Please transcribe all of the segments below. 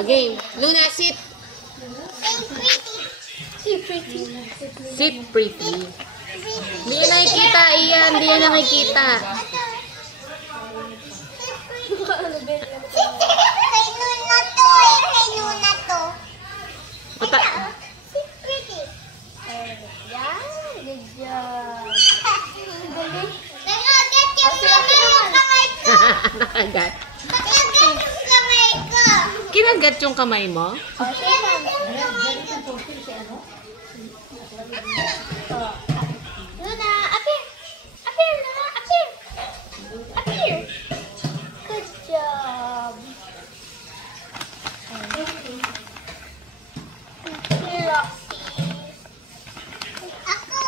Okay. Luna, sit. Sit pretty. Hindi yan nakikita, Ian. Hindi yan nakikita. Sit pretty. Yeah, good job. Nakagat. Kinagat yung kamay mo? Luna, appear. Appear, Luna, appear. Appear. Good job. Here, Roxy. Ako.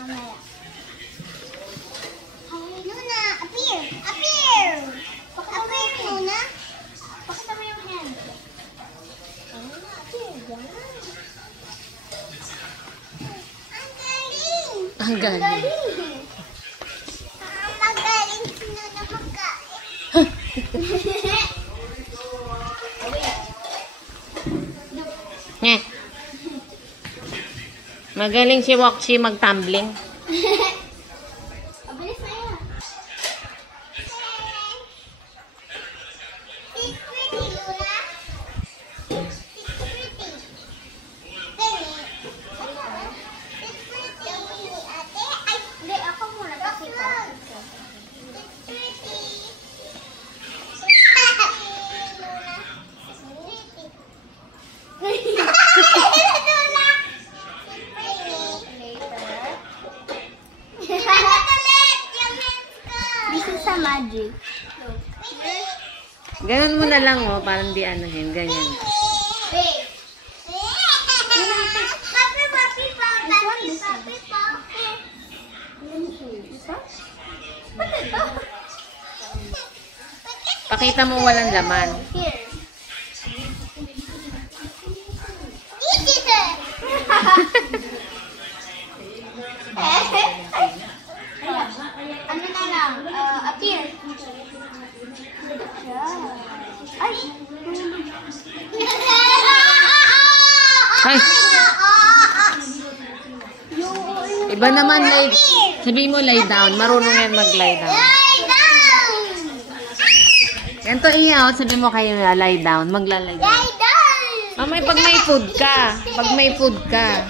Mamaya. Luna, appear. Appear. Appear, Luna. Pakita mo yung hand. Luna, appear. Ang galing. Magaling si Luna magkain. Magaling si Wakchi mag-tumbling. Mabilis na yan. Sit pretty, Luna. Sit pretty. Sit pretty, ate. Ay, hindi. Ako muna kasi ko. Sit pretty. This is a magic. Ganon mo na lang, oh. Parang di anuhin. Ganyan. Pakita mo walang laman. Here. Ano na lang? Appear. Ay! Ay! Iba naman, lay. Sabihin mo, lay down. Marunong yan mag-lie down. Ganito iya, sabihin mo kayo lie down. Maglalay down. Lie down! Mamay, pag may food ka. Pag may food ka.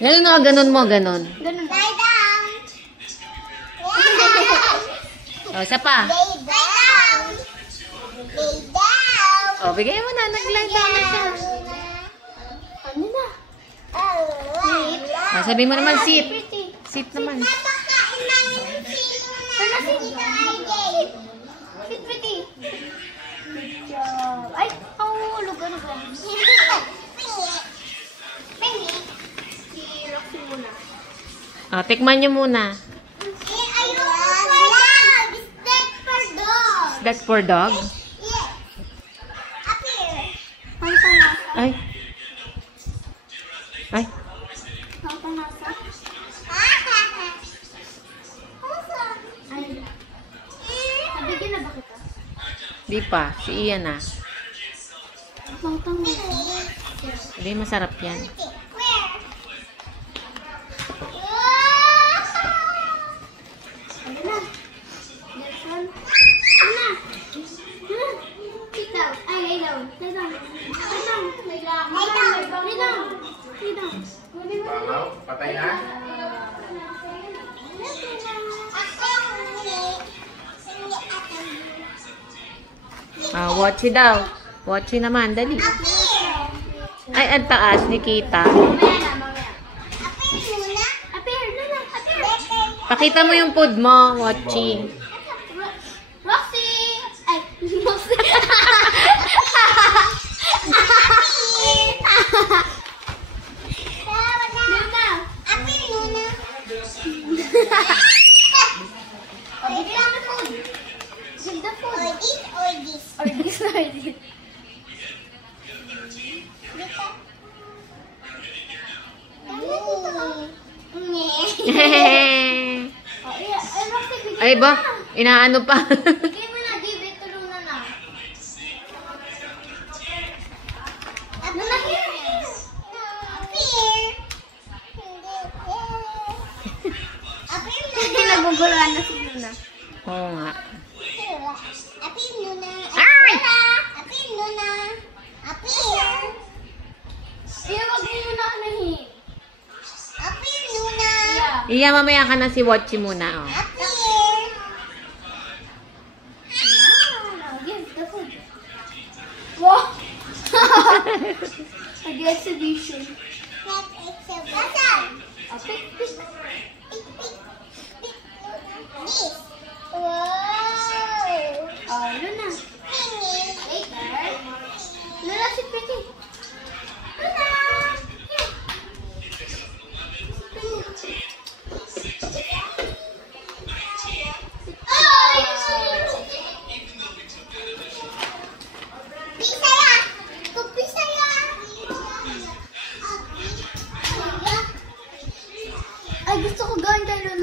Ganun o, ganun mo, ganun. Ganun. Lie down! O, isa pa. Lay down! Lay down! O, bigay mo na. Nag-lie down na siya. Ano na? O, sabihin mo naman, sit. Pretty. Sit naman. Napakain namin si Luna. Sit pretty. Good job. Ay, lugar. Pengi. Si Roxy muna. O, tikman nyo muna. Ayoko for dog. It's that for dog. Is that for dog? Yes. Up here. Ang panasa. Ay. Ay. Ang panasa. Ay. Nabigyan na ba kita? Di pa. Si Ian na. Ang tango. Hindi, masarap yan. Where? Ano na? This one? Ano na? Sit down. Ay, lay down. Lay down. Lay down. Lay down. Lay down. Lay down. Lay down. Pangaw, patay na. Watchy daw. Watchy naman. Dali. Ay, ang taas. Nikita. Mamaya na, mamaya. Appear muna. Appear, Luna. Appear. Pakita mo yung food mo, Watchy. Roxy! Ay, Roxy. Luna. Appear, Luna. Bigyan ang food. Give the food. Or this, or this. Or this, or this. Ay ba? Inaano pa? Bigay mo na, David. Tulong na na. Oo nga. Apil Luna. Ay! Apil Luna. Apil. Wag niyo na anahin. Apil Luna. Iya, mamaya ka na si Watchy muna. Oh. Apil. Give the food. Wow. Exhibition. A pick, pick. This. Wow. Oh, Luna. Later. Luna, si Pretty. Luna. Ay, gusto ko gawin kay Luna.